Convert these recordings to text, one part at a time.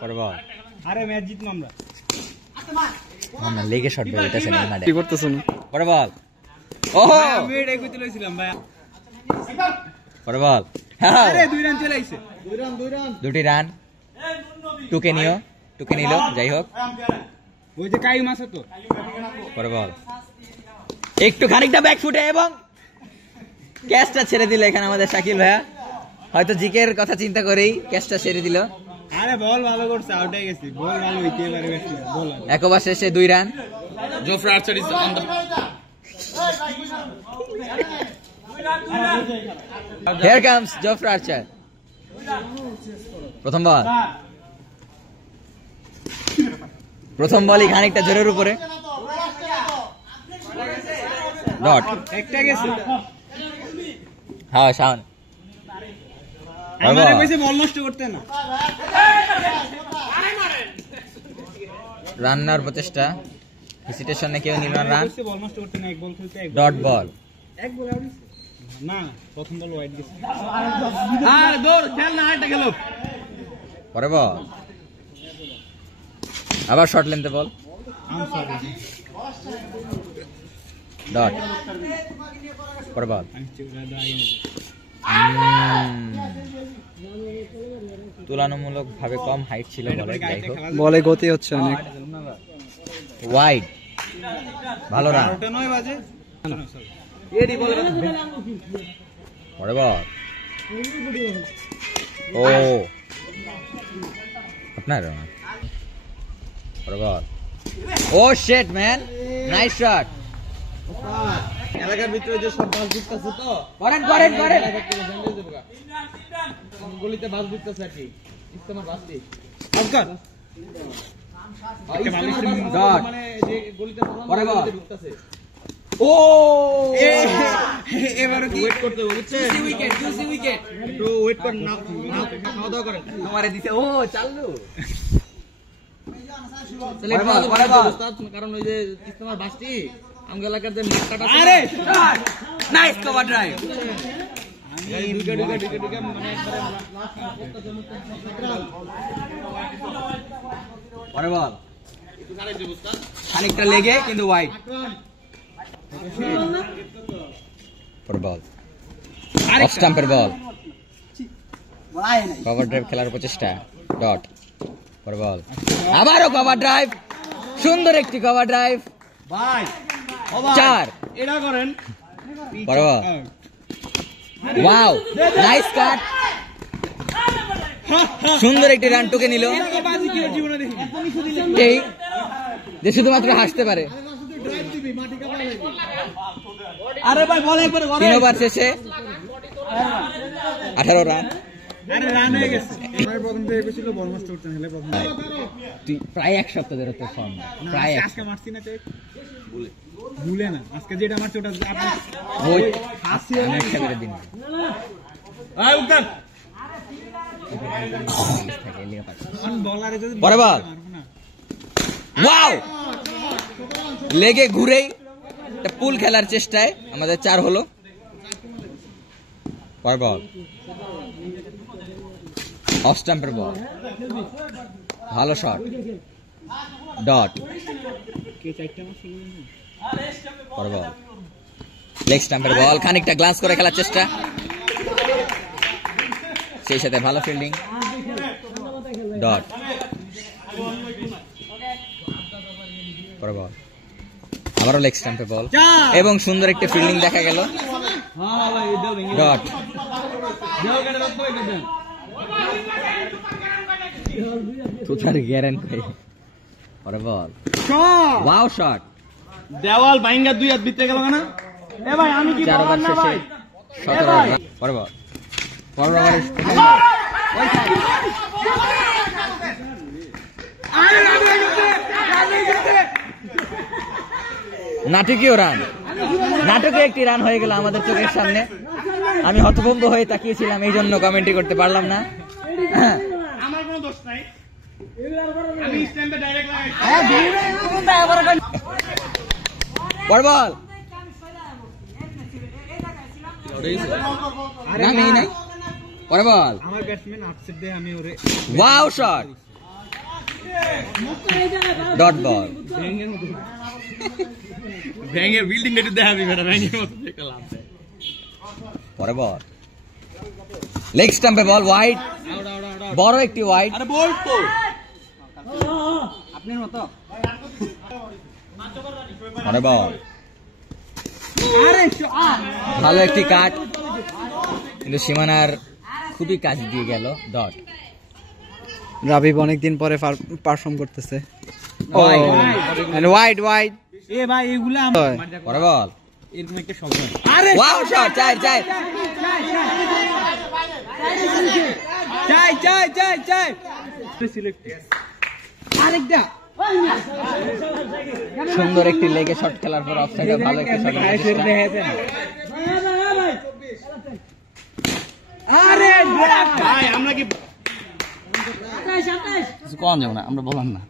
পরে বল। আরে ম্যাচ জিতলাম আমরা। না লেগে শট বের হইতাছে না মাঠে। কি করতেছ না? পরে বল। ওহো আমি এটাই কইতে লইছিলাম ভাই। পরে বল। আরে 2 রান চলে আইছে। 2 রান। দুটি রান। টুকে নিল যাই হোক। ওই যে কাইম আছে তো। পরে বল। একটু খানিকটা ব্যাক ফুটে এবং ক্যাচটা ছেড়ে দিল এখানে আমাদের শাকিল ভাইয়া। হয়তো জিকের কথা চিন্তা করেই ক্যাচটা ছেড়ে দিল। আরে বল ভালো করছে, আউট হয়ে গেছি। বল ভালো হইতে পারে বেশি বল। এক ওভার শেষে 2 run. Jofra Archer is on the Here comes Jofra Archer. প্রথম বলই খানিকটা জোরের উপরে। ডট একটা গেছে। হ্যাঁ শাওন। আমারে কইছে বল নষ্ট করতে না। রান্নার প্রচেষ্টা, হেসিটেশনে কেউ নিল না রান। কইছে বল নষ্ট করতে না, এক বল খেলতে এক ডট বল। এক বল আউট না, প্রথম বল ওয়াইড গেছে। আরে দৌড় খেল না, আরেকটা খেলো। পরে বল। আবার শর্ট লেন্থে বল। ডট। পরে বল। তুলনামূলক ভাবে কম হাইট ছিল বলে, যাই হোক বলে গতি হচ্ছে অনেক। ওয়াইড, ভালো রান। ওটা 9 বাজে। পরে বল। ও আপনার পরে বল। ও শিট ম্যান, নাইস শট। এলাকার ভিতরে যে সব বাস দিতেছে তো করেন গলিতে বাস দিতেছে আর কি। ইস্তেমার বাস দি আজকাল ডট। মানে যে গলিতে পরে বল। ঢুকতেছে। ও এবারে কি ওয়েট করতে হবে, বুঝছেন? জুসি উইকেট একটু ওয়েট করেন না, খাওয়া দাওয়া করেন। তোমারে দিছে। ও চালু। পরে বল। কারণ ওই যে ইস্তেমার বাসটি আমগা এলাকার যে মাঠ কাটা। আরে নাইস কভার ড্রাইভ। আমি ঢুকে মানে একবারে পরে বল। খানিকটা লেগে কিন্তু ওয়াইড। পরে বল। অফ স্টাম্পের বল। কভার ড্রাইভ খেলার প্রচেষ্টা। ডট। পরে বল। আবারও কভার ড্রাইভ, সুন্দর একটি কভার ড্রাইভ। ভাই 4। এটা করেন। পরে বল। ওয়াও, নাইস কাট। সুন্দর একটি রান টুকে নিল। বাজি কি জীবনে দেখি এই যে শুধুমাত্র হাসতে পারে। আরে ভাই বল একবার করে। 3 ওভার শেষে 18 রান। আরে রান হয়ে গেছে। আমার প্রথম থেকে কইছিল বল নষ্ট করতে হলে প্রথম। তুই প্রায় এক সপ্তাহ ধরে তোর ফর্ম প্রায় আজকে মারছি না তো ভুলে না। আজকে যেটা মারছি ওটা আপনি ওই আমি খেলে দিন। আয় উঠেন। থাকে লিয়ে পাচ্ছে। বলারে যদি পরে বল। ওয়াও, লেগে ঘুরেই একটা পুল খেলার চেষ্টায় আমাদের 4 হলো। পরে বল। অফ স্টাম্পের বল, ভালো শট। ডট। পরে বল। লেগ স্টাম্পের বল, খানিকটা গ্লান্স করে খেলার চেষ্টা, সেই সাথে ভালো ফিল্ডিং। ডট। পরে বল। আবারও লেগ স্টাম্পে বল এবং সুন্দর একটা ফিল্ডিং দেখা গেল। ডট। তুতার গ্যারেন্ট কই। পরে বল। Wow shot. দেওয়াল বাইঙ্গা 2 হাত ভিতরে গেল না। এ ভাই আমি কি 4 ওভার বললাম না শেষে ভাই? 17 রান। পরে বল। পরের ওভারে নাটকীয় রান, নাটকে একটি রান হয়ে গেল আমাদের চোখের সামনে। আমি হতভম্ব হয়ে তাকিয়েছিলাম, এই জন্য কমেন্টই করতে পারলাম না। আমার কোনো দোষ নাই, আমি স্ট্যাম্পে ডাইরেক্ট লাগাই। পরে বল। না নেই নাই পরে বল। আমার ব্যাটসম্যান আপসেট দেয়, আমি ওরে ওয়াও শট, ডট বল। ভেঙে বিল্ডিং নেটে দেখাবি বেটা, ভেঙে মতো দেখে লাভ দেয়। পরে বল, লেগ স্টাম্পে বল, ওয়াইড, বড় একটি ওয়াইড। আরে বল তো আপনার মতো। পরে বল, আরে ভালো একটি কাট, কিন্তু সীমানার খুবই কাজ দিয়ে গেল, ডট। রাবিব অনেকদিন পরে পারফর্ম করতেছে। Wide wide. এ ভাই এগুলা পরে বল, এরকম একটা শব্দ। আরে ওয়াও শট, চাই চাই চাই চাই চাই চাই সিলেক্ট আরেকটা সুন্দর একটি লেগে শট খেলার পর অফসাইডে ভালো একটি শট। আরে ভাই আমরা কি কিছু কম যাবো না, আমরা বলাম না।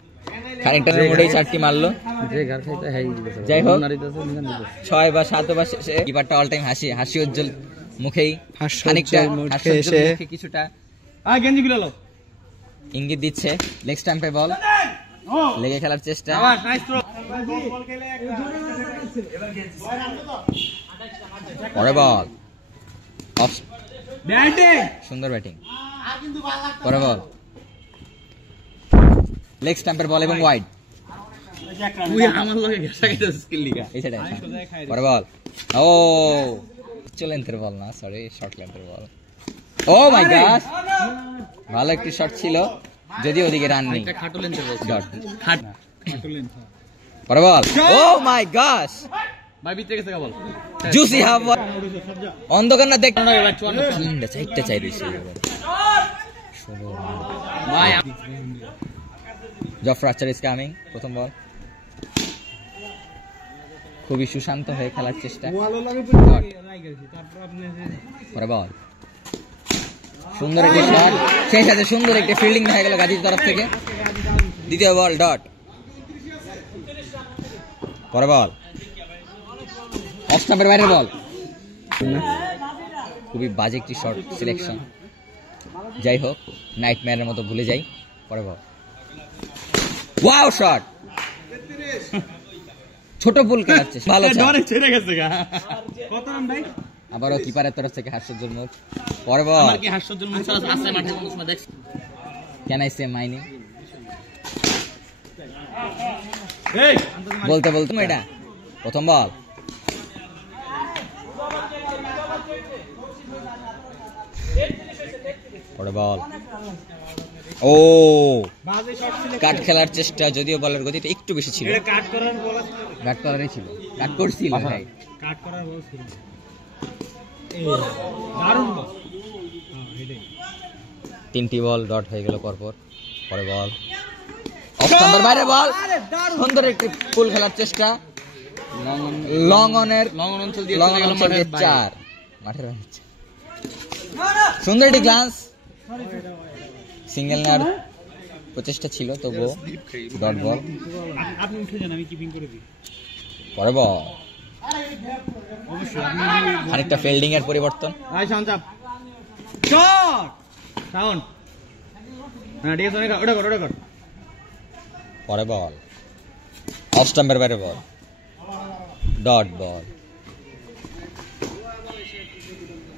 খানিকটা মোড়েই 4টি মারলো। যাই হোক 6 বা 7 ওভার শেষে কিপারটা অল টাইম হাসি হাসি উজ্জ্বল মুখেই, খানিকটা হাস্যোজ্জ্বল মুখে কিছুটা গেঞ্জি গুলো লো। ইঙ্গিত দিচ্ছে। লেগ স্টাম্পে বল, লেগে খেলার চেষ্টা। পরে বল, সুন্দর ব্যাটিং। পরে বল, লেগ স্টাম্পের বল এবং ওয়াইড। তুই আমার লগে ঘেঁষা খেতে স্কিল লিগা। এই সাইডে পরে বল, ও লেন্থের বল না, সরি শর্ট লেন্থের বল। ও মাই গড, ভালো একটি শট ছিল, যদিও ওদিকে রান নেই। একটা খাটো লেন্থের বল ডট। খাট পরে বল, ও মাই গড, ভাই ভিতরে গেছে বল। জুসি হাফ অন্ধকার না দেখ, ভাই 54 চারটা চাই রয়েছে। ভাই জফরা আর্চার ইজ কামিং। প্রথম বল, খুবই সুশান্ত হয়ে খেলার চেষ্টা। পরে বল, সুন্দর একটি শট, সেই সাথে সুন্দর একটি ফিল্ডিং হয়ে গেল গাজীর তরফ থেকে। দ্বিতীয় বল, ডট। পরে বল, অফ স্টাম্পের বাইরের বল, খুবই বাজে একটি শট সিলেকশন। যাই হোক, নাইটমেয়ারের মতো ভুলে যাই। পরে বল, ওয়াও শট, ছোট পুল খেলার চেষ্টা, ভালো shot। ছেড়ে গেছে গা। কত রান ভাই? আবারও কিপারের তরফ থেকে হাস্যোজ্জ্বল মুখ। পরে বল, আমার কি হাস্যোজ্জ্বল মুখ আছে মাঠে কোনো সময় দেখছ? ক্যান আই সে মাইনি, এই বলতে বলতে এটা প্রথম বল, পরে বল, ও বাজে শট ছিল। কাট খেলার চেষ্টা, যদিও বলের গতিটা একটু বেশি ছিল। এটা কাট করার বল ছিল। কাট করারই ছিল, কাট করছিল ভাই। কাট করার বল ছিল। এই দারুণ বল। এটাই 3টি বল ডট হয়ে গেল পরপর। পরে বল, অফ স্টাম্পের বাইরে বল, সুন্দর একটি পুল খেলার চেষ্টা। লং অনের লং অঞ্চল দিয়ে লং চলে গেল অঞ্চল দিয়ে মাঠের 4 মাঠের বাইরে। সুন্দর একটি গ্লান্স, সিঙ্গেল নেওয়ার প্রচেষ্টা ছিল, তবুও ডট বল। আপনি উঠে যান, আমি কিপিং করে দিই। পরে বল, অবশ্যই আপনি খানিকটা ফিল্ডিং এর পরিবর্তন। ভাই সাউন্ড চাপ শট সাউন্ড। হ্যাঁ ঠিক আছে, ওটা কর ওটা কর। পরে বল, অফ স্টাম্পের বাইরে বল, ডট বল।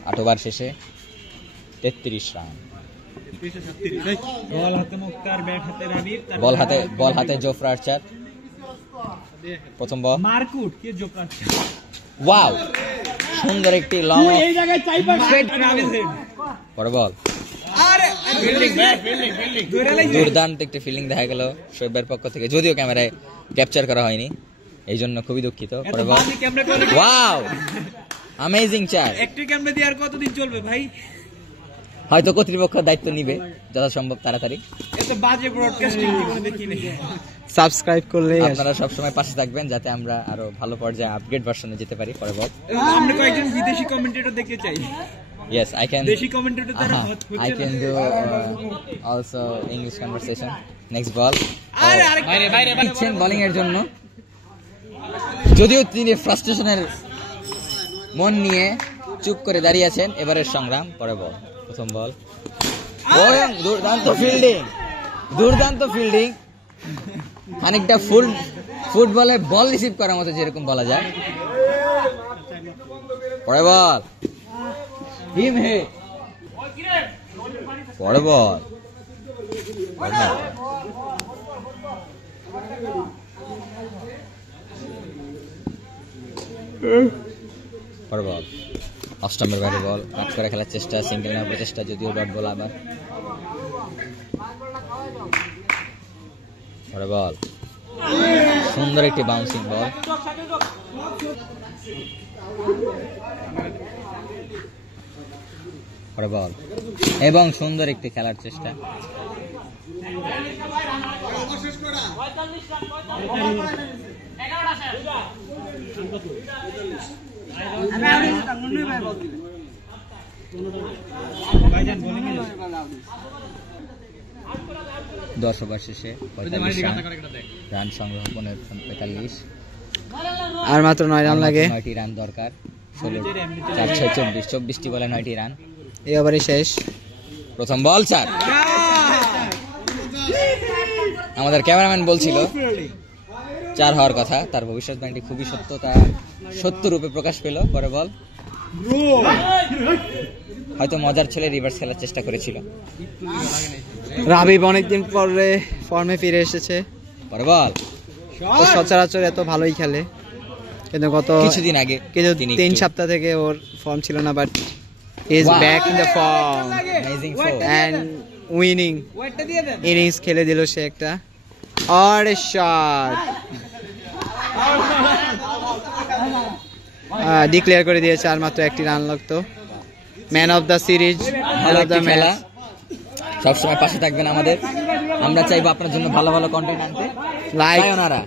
8 ওভার শেষে 33 রান। বল হাতে মুক্তার, ব্যাট হাতে রাবিব, বল হাতে জোফরা আর্চার। প্রথম বল, মারকুট কি জোকার। ওয়াও, সুন্দর একটি লং। এই জায়গায় চাইবার রাবিব হেড। পরে বল, আরে ফিল্ডিং ব্যাট ফিল্ডিং ফিল্ডিং। দুর্দান্ত একটি ফিল্ডিং দেখা গেল শোয়েবের পক্ষ থেকে, যদিও ক্যামেরায় ক্যাপচার করা হয়নি, এই জন্য খুবই দুঃখিত। পরে বল, বাজে ক্যামেরা কোয়ালিটি। ওয়াও, অ্যামেজিং চার। একটি ক্যামেরা দিয়ে আর কতদিন চলবে ভাই? হয়তো কর্তৃপক্ষ দায়িত্ব নিবে যথাসম্ভব তাড়াতাড়ি। এত বাজে ব্রডকাস্টিং জীবনে দেখিনি। সাবস্ক্রাইব করলে আপনারা সবসময় পাশে থাকবেন, যাতে আমরা আরো ভালো পর্যায়ে আপগ্রেড ভার্সনে যেতে পারি। পরে বল, আমরা কয়েকজন বিদেশি কমেন্টেটর দেখতে চাই। yes I can, দেশি কমেন্টেটর তারা I can do also English conversation. Next ball, আরে আরে বাইরে বাইরে বাইরে। দিচ্ছেন বোলিং এর জন্য, যদিও তিনি ফ্রাস্ট্রেশনের মন নিয়ে চুপ করে দাঁড়িয়ে আছেন। এবারের সংগ্রাম। পরে বল, প্রথম বল। দুর্দান্ত ফিল্ডিং, দুর্দান্ত ফিল্ডিং, খানিকটা ফুটবলে বল রিসিভ করার মতো যেরকম বলা যায়। পরে বল, পরে বল, পরে বল। অষ্টমের বাইরে বল, কাট করে খেলার চেষ্টা, সিঙ্গেল নেওয়ার প্রচেষ্টা, যদিও ডট বল। আবার পরে বল, সুন্দর একটি বাউন্সিং বল। পরে বল এবং সুন্দর একটি খেলার চেষ্টা। দশ ওভার শেষে 45 রান সংগ্রহ, 45। আর মাত্র 9 রান লাগে। 9টি রান দরকার। 16 4 6 24, 24টি বলে 9টি রান। এই ওভারই শেষ। প্রথম বল 4। আমাদের ক্যামেরাম্যান বলছিল 4 হওয়ার কথা, তার ভবিষ্যৎবাণীটি খুবই সত্য, তা সত্য রূপে প্রকাশ পেল। পরে বল, হয়তো মজার ছেলে রিভার্স খেলার চেষ্টা করেছিল। রাবিব অনেকদিন পরে ফর্মে ফিরে এসেছে। পরে বল, ও সচরাচর এত ভালোই খেলে, কিন্তু গত কিছুদিন আগে 3 সপ্তাহ থেকে ওর ফর্ম ছিল না, but is back in the form amazing four and winning innings খেলে দিল সে একটা। আর শট ডিক্লেয়ার করে দিয়েছে। আর মাত্র 1টি রান লাগতো। Man of the series, man of the খেলা। ম্যাচ। সবসময় পাশে থাকবেন আমাদের, আমরা চাইবো আপনার জন্য ভালো ভালো কন্টেন্ট আনতে। লাইক ওনারা